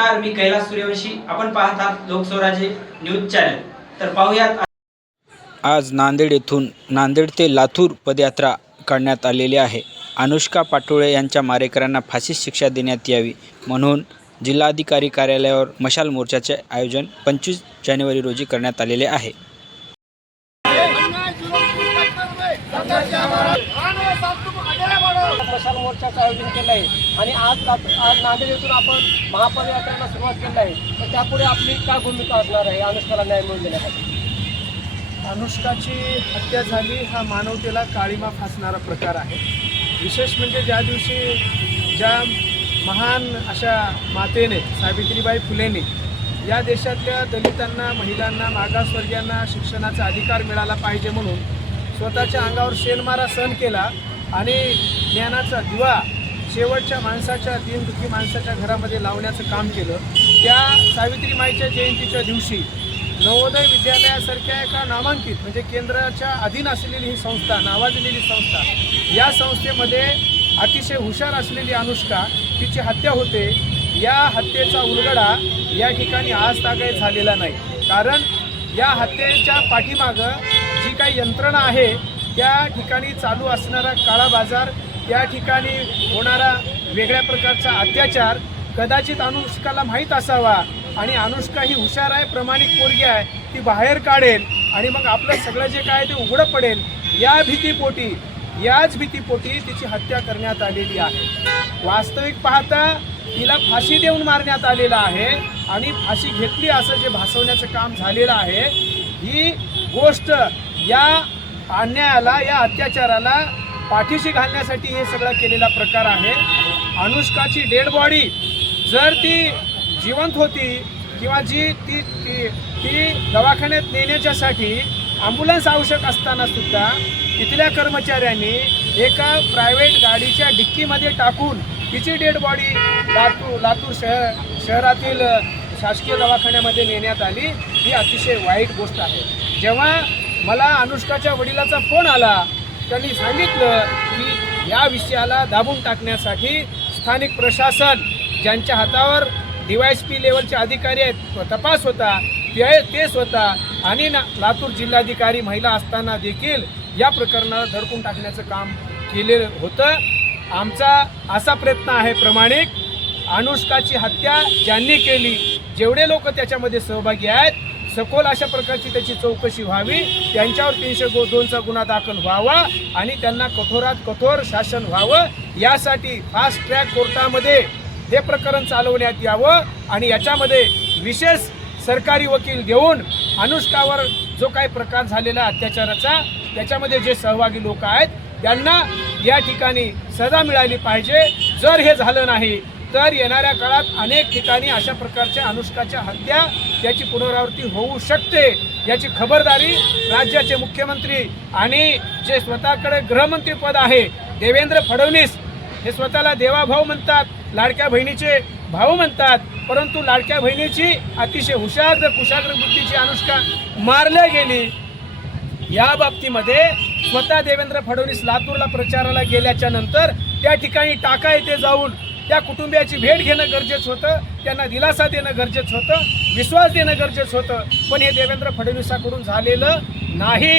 नमस्कार, मी कैलास सूर्यवंशी. आपण पाहत आहात लोकस्वराज्य न्यूज चॅनल. तर पाहूयात. आज नांदेड येथून नांदेड ते लातूर पदयात्रा काढण्यात आलेली आहे. अनुष्का पाटोळे यांच्या मारेकऱ्यांना फाशीची शिक्षा देण्यात यावी म्हणून जिल्हाधिकारी कार्यालयावर मशाल मोर्चाचे आयोजन 25 जानेवारी रोजी करण्यात आलेले आहे. मशाल मोर्चाचं आयोजन केलं आहे आणि आज नांदेड येथून आपण महापदयात्रेला सुरुवात केली आहे. तर त्यापुढे आपली काय भूमिका असणार आहे अनुष्काला न्याय मिळवून देण्यासाठी? अनुष्काची हत्या झाली हा मानवतेला काळिमा फासणारा प्रकार आहे. विशेष म्हणजे ज्या दिवशी ज्या महान अशा मातेने सावित्रीबाई फुलेने या देशातल्या दलितांना, महिलांना, मागासवर्गीयांना शिक्षणाचा अधिकार मिळाला पाहिजे म्हणून स्वतःच्या अंगावर शेणमारा सहन केला आणि ज्ञानाचा दिवा शेवटच्या माणसाच्या, दीनदुखी माणसाच्या घरामध्ये लावण्याचं काम केलं. त्या सावित्रीमाईच्या जयंतीच्या दिवशी नवोदय विद्यालयासारख्या एका नामांकित म्हणजे केंद्राच्या अधीन असलेली ही संस्था, नावाजलेली संस्था, या संस्थेमध्ये अतिशय हुशार असलेली अनुष्का, तिची हत्या होते. या हत्येचा उलगडा या ठिकाणी आज तागायत झालेला नाही. कारण या हत्येच्या पाठीमागं जी काही यंत्रणा आहे त्या ठिकाणी चालू असणारा काळा बाजार, त्या ठिकाणी होणारा वेगळ्या प्रकारचा अत्याचार कदाचित अनुष्काला माहीत असावा आणि अनुष्का ही हुशार आहे, प्रामाणिक पोरगी आहे, ती बाहेर काढेल आणि मग आपलं सगळं जे काय ते उघडं पडेल. याच भीतीपोटी तिची हत्या करण्यात आलेली आहे. वास्तविक पाहता तिला फाशी देऊन मारण्यात आलेला आहे आणि फाशी घेतली असं जे भासवण्याचं काम झालेलं आहे. ही गोष्ट या अन्यायाला, या अत्याचाराला पाठीशी घालण्यासाठी हे सगळं केलेला प्रकार आहे. अनुष्काची डेड बॉडी जर ती जिवंत होती किंवा ती दवाखान्यात नेण्याच्यासाठी ॲम्ब्युलन्स आवश्यक असताना सुद्धा तिथल्या कर्मचाऱ्यांनी एका प्रायव्हेट गाडीच्या डिक्कीमध्ये टाकून तिची डेड बॉडी लातूर शहरातील शासकीय दवाखान्यामध्ये नेण्यात आली. ही अतिशय वाईट गोष्ट आहे. जेव्हा मला अनुष्काच्या वडिलाचा फोन आला, त्यांनी सांगितलं की या विषयाला दाबून टाकण्यासाठी स्थानिक प्रशासन, ज्यांच्या हातावर DYSP लेवलचे अधिकारी आहेत, तपास होता, ते स्वतः आणि लातूर जिल्हाधिकारी महिला असताना देखील या प्रकरणाला धडकून टाकण्याचं काम केलेलं होतं. आमचा असा प्रयत्न आहे प्रामाणिक, अनुष्काची हत्या ज्यांनी केली, जेवढे लोक त्याच्यामध्ये सहभागी आहेत, सखोल अशा प्रकारची त्याची चौकशी व्हावी, त्यांच्यावर 302चा गुन्हा दाखल व्हावा आणि त्यांना कठोरात कठोर शासन व्हावं. यासाठी फास्ट ट्रॅक कोर्टामध्ये हे प्रकरण चालवण्यात यावं आणि याच्यामध्ये विशेष सरकारी वकील देऊन अनुष्कावर जो काही प्रकार झालेला अत्याचाराचा, त्याच्यामध्ये जे सहभागी लोक आहेत त्यांना या ठिकाणी सजा मिळाली पाहिजे. जर हे झालं नाही तर येणाऱ्या काळात अनेक ठिकाणी अशा प्रकारच्या अनुष्काच्या हत्या त्याची पुनरावृत्ती होऊ शकते. याची खबरदारी राज्याचे मुख्यमंत्री आणि जे स्वतःकडे गृहमंत्रीपद आहे देवेंद्र फडणवीस, हे स्वतःला देवाभाऊ म्हणतात, लाडक्या बहिणीचे भाऊ म्हणतात, परंतु लाडक्या बहिणीची अतिशय कुशाग्र बुद्धीची अनुष्का मारल्या गेली. या बाबतीमध्ये स्वतः देवेंद्र फडणवीस लातूरला प्रचाराला गेल्याच्या नंतर त्या ठिकाणी टाका येथे जाऊन त्या कुटुंबियाची भेट घेणं गरजेचं होतं, त्यांना दिलासा देणं गरजेचं होतं, विश्वास देणं गरजेचं होतं. पण हे देवेंद्र फडणवीसाकडून झालेलं नाही.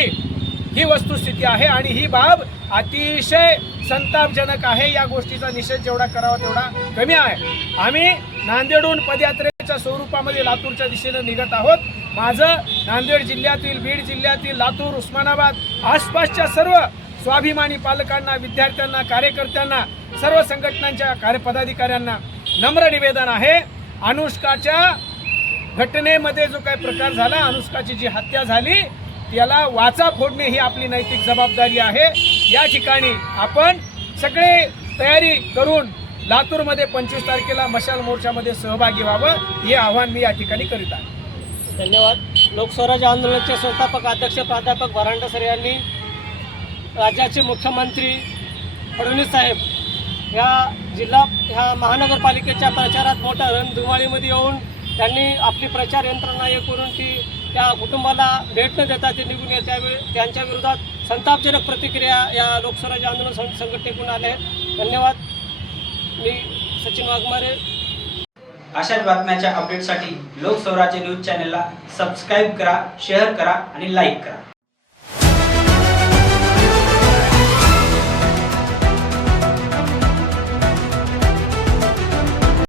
ही वस्तुस्थिती आहे आणि ही बाब अतिशय संतापजनक आहे. या गोष्टीचा निषेध जेवढा करावा तेवढा कमी आहे. आम्ही नांदेडहून पदयात्रेच्या स्वरूपामध्ये लातूरच्या दिशेनं निघत आहोत. माझं नांदेड जिल्ह्यातील, बीड जिल्ह्यातील, लातूर, उस्मानाबाद आसपासच्या सर्व स्वाभिमानी पालकांना, विद्यार्थ्यांना, कार्यकर्त्यांना, सर्व संघटनांच्या पदाधिकाऱ्यांना नम्र निवेदन आहे, अनुष्काच्या घटनेमध्ये जो काही प्रकार झाला, अनुष्काची जी हत्या झाली, त्याला वाचा फोडणे ही आपली नैतिक जबाबदारी आहे. या ठिकाणी आपण सगळे तयारी करून लातूरमध्ये 25 तारखेला मशाल मोर्चामध्ये सहभागी व्हावं, हे आव्हान मी या ठिकाणी करीत आहे. धन्यवाद. लोकस्वराज्य आंदोलनाचे संस्थापक अध्यक्ष प्राध्यापक वरांडे सर यांनी राज्याचे मुख्यमंत्री फडणवीस साहेब ह्या महानगरपालिकेच्या प्रचारात मोठ्या रणधुमाळीमध्ये येऊन त्यांनी आपली प्रचार यंत्रणा हे करून ती त्या कुटुंबाला भेट न देता ते निघून येत, त्यावेळी त्यांच्या विरोधात संतापजनक प्रतिक्रिया या लोकस्वराज्य आंदोलन संघटनेकडून आल्या आहेत. धन्यवाद. मी सचिन वाघमारे. अशाच बातम्याच्या अपडेटसाठी लोकस्वराज्य न्यूज चॅनलला सबस्क्राईब करा, शेअर करा आणि लाईक करा.